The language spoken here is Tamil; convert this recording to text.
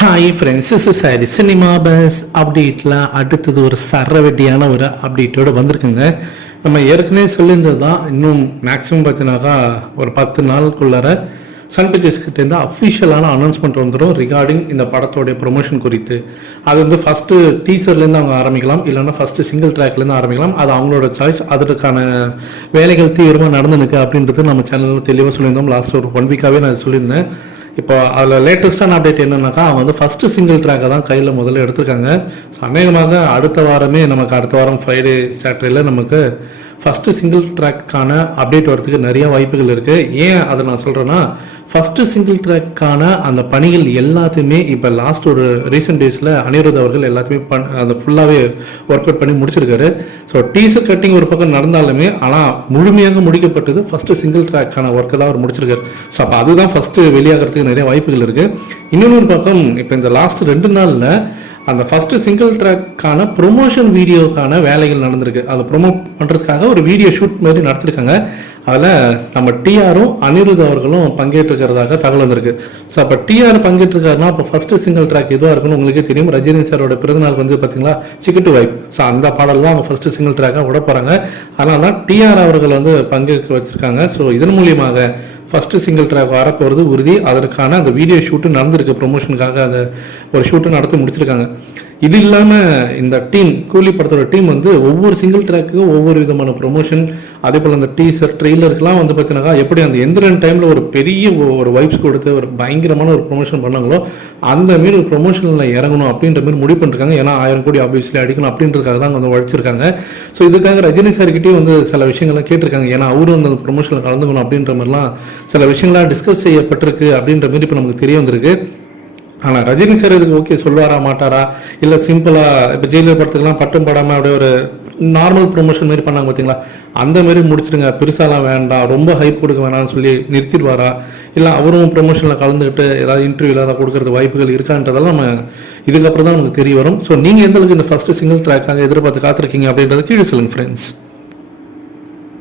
Hi friends, sorry cinema bus அப்டேட்டில் அடுத்தது ஒரு சரவெட்டியான ஒரு அப்டேட்டோடு வந்திருக்குங்க. நம்ம ஏற்கனவே சொல்லியிருந்தது தான். இன்னும் மேக்ஸிமம் பார்த்தீங்கன்னாக்கா ஒரு 10 நாளுக்குள்ளார சன் பிக்சர்ஸ் கிட்டேருந்து அஃபிஷியலான அனௌன்ஸ்மெண்ட் வந்துடும் ரிகார்டிங் இந்த படத்தோடைய ப்ரொமோஷன் குறித்து. அது வந்து ஃபஸ்ட்டு டீசர்லேருந்து அவங்க ஆரம்பிக்கலாம், இல்லைன்னா ஃபஸ்ட்டு சிங்கிள் ட்ராக்லேருந்து ஆரம்பிக்கலாம். அது அவங்களோட சாய்ஸ். அதற்கான வேலைகள் தீவிரமாக நடந்துருக்கு அப்படின்றது நம்ம சேனலில் தெளிவாக சொல்லியிருந்தோம். லாஸ்ட் ஒரு 1 வீக்காகவே நான் சொல்லியிருந்தேன். இப்போ அதில் லேட்டஸ்டான அப்டேட் என்னன்னாக்கா, அவங்க வந்து ஃபஸ்ட்டு சிங்கிள் ட்ராக்கை தான் கையில் முதல்ல எடுத்திருக்காங்க. ஸோ அநேகமாக அடுத்த வாரமே அடுத்த வாரம் ஃப்ரைடே சாட்டர்டேல நமக்கு ஃபஸ்ட்டு சிங்கிள் ட்ராக்கான அப்டேட் வரதுக்கு நிறைய வாய்ப்புகள் இருக்குது. ஏன் அதை நான் சொல்கிறேன்னா, ஃபஸ்ட்டு சிங்கிள் ட்ராக்கான அந்த பணிகள் எல்லாத்தையுமே இப்போ லாஸ்ட் ஒரு ரீசெண்ட் டேஸில் அனிருத் அவர்கள் எல்லாத்தையுமே அதை ஃபுல்லாகவே ஒர்க் அவுட் பண்ணி முடிச்சிருக்காரு. ஸோ டீசர் கட்டிங் ஒரு பக்கம் நடந்தாலுமே, ஆனால் முழுமையாக முடிக்கப்பட்டது ஃபஸ்ட்டு சிங்கிள் ட்ராக்கான ஒர்க்கை தான் அவர் முடிச்சிருக்காரு. ஸோ அப்போ அதுதான் ஃபஸ்ட்டு வெளியாகிறதுக்கு நிறைய வாய்ப்புகள் இருக்குது. இன்னொரு பக்கம் இப்போ இந்த லாஸ்ட் 2 நாளில் அந்த ஃபஸ்ட்டு சிங்கிள் ட்ராக்கான ப்ரொமோஷன் வீடியோக்கான வேலைகள் நடந்திருக்கு. அதை ப்ரொமோட் பண்ணுறதுக்காக ஒரு வீடியோ ஷூட் மாதிரி நடத்திருக்காங்க. அதில் நம்ம டிஆரும் அனிருத் அவர்களும் பங்கேற்றுக்கிறதாக தகவல் வந்திருக்கு. ஸோ அப்போ டிஆர் பங்கேற்றிருக்காருன்னா அப்போ ஃபஸ்ட்டு சிங்கிள் ட்ராக் எதுவாக இருக்குன்னு உங்களுக்கே தெரியும். ரஜினி சாரோட பிறந்தநாள் வந்து பார்த்தீங்களா, சிக்கிட்டு வைப். ஸோ அந்த பாடல் தான் அவங்க ஃபஸ்ட்டு சிங்கிள் ட்ராக்காக விட போகிறாங்க. அதனால தான் டிஆர் அவர்கள் வந்து பங்கேற்க வச்சுருக்காங்க. ஸோ இதன் மூலியமாக ஃபஸ்ட்டு சிங்கிள் ட்ராக் வரப்போகிறது உறுதி. அதற்கான அந்த வீடியோ ஷூட்டு நடந்திருக்கு. ப்ரொமோஷனுக்காக அதை ஒரு ஷூட்டு நடத்தி முடிச்சிருக்காங்க. இது இல்லாமல் இந்த டீம், கூலி படத்தோட டீம் வந்து ஒவ்வொரு சிங்கிள் ட்ராக்குக்கும் ஒவ்வொரு விதமான ப்ரொமோஷன், அதே போல் அந்த டீசர் ட்ரெய்லருக்குலாம் வந்து பார்த்தீங்கன்னா எப்படி அந்த எந்திரன் டைமில் ஒரு பெரிய ஒரு வைப்ஸ் கொடுத்து ஒரு பயங்கரமான ஒரு ப்ரொமோஷன் பண்ணாங்களோ அந்த மாரி ஒரு ப்ரொமோஷனில் இறங்கணும் அப்படின்ற மாதிரி முடிவு பண்ணிருக்காங்க. ஏன்னா 1000 கோடி ஆப்வியஸ்லி அடிக்கணும் அப்படின்றதுக்காக தான் வந்து உழைச்சிருக்காங்க. ஸோ இதுக்காக ரஜினி சார்கிட்டே வந்து சில விஷயங்கள்லாம் கேட்டிருக்காங்க. ஏன்னா அவரும் வந்து அந்த ப்ரொமோஷனில் கலந்துக்கணும் அப்படின்ற மாதிரிலாம் சில விஷயங்கள்லாம் டிஸ்கஸ் செய்யப்பட்டிருக்கு அப்படின்ற மாதிரி இப்போ நமக்கு தெரிய வந்திருக்கு. ஆனால் ரஜினி சார் இதுக்கு ஓகே சொல்லுவாரா மாட்டாரா, இல்லை சிம்பிளாக இப்போ ஜெயிலர் படத்துக்குலாம் பட்டும் படாமல் அப்படியே ஒரு நார்மல் ப்ரொமோஷன் மாரி பண்ணாங்க பார்த்தீங்களா, அந்த மாரி முடிச்சிருங்க, பெருசாலாம் வேண்டாம், ரொம்ப ஹைப் கொடுக்க வேணாம்னு சொல்லி நிறுத்திடுவாரா, இல்லை அவரும் ப்ரொமோஷனில் கலந்துக்கிட்டு ஏதாவது இன்டர்வியூவில் அதை கொடுக்கறது வாய்ப்புகள் இருக்கான்றதெல்லாம் நம்ம இதுக்கப்புறம் தான் நமக்கு தெரிய வரும். ஸோ நீங்கள் எந்த அளவுக்கு இந்த ஃபஸ்ட்டு சிங்கிள் ட்ராக்காக எதிர்பார்த்து காத்திருக்கீங்க அப்படின்றத கீழே சொல்லுங்கள் ஃப்ரெண்ட்ஸ்.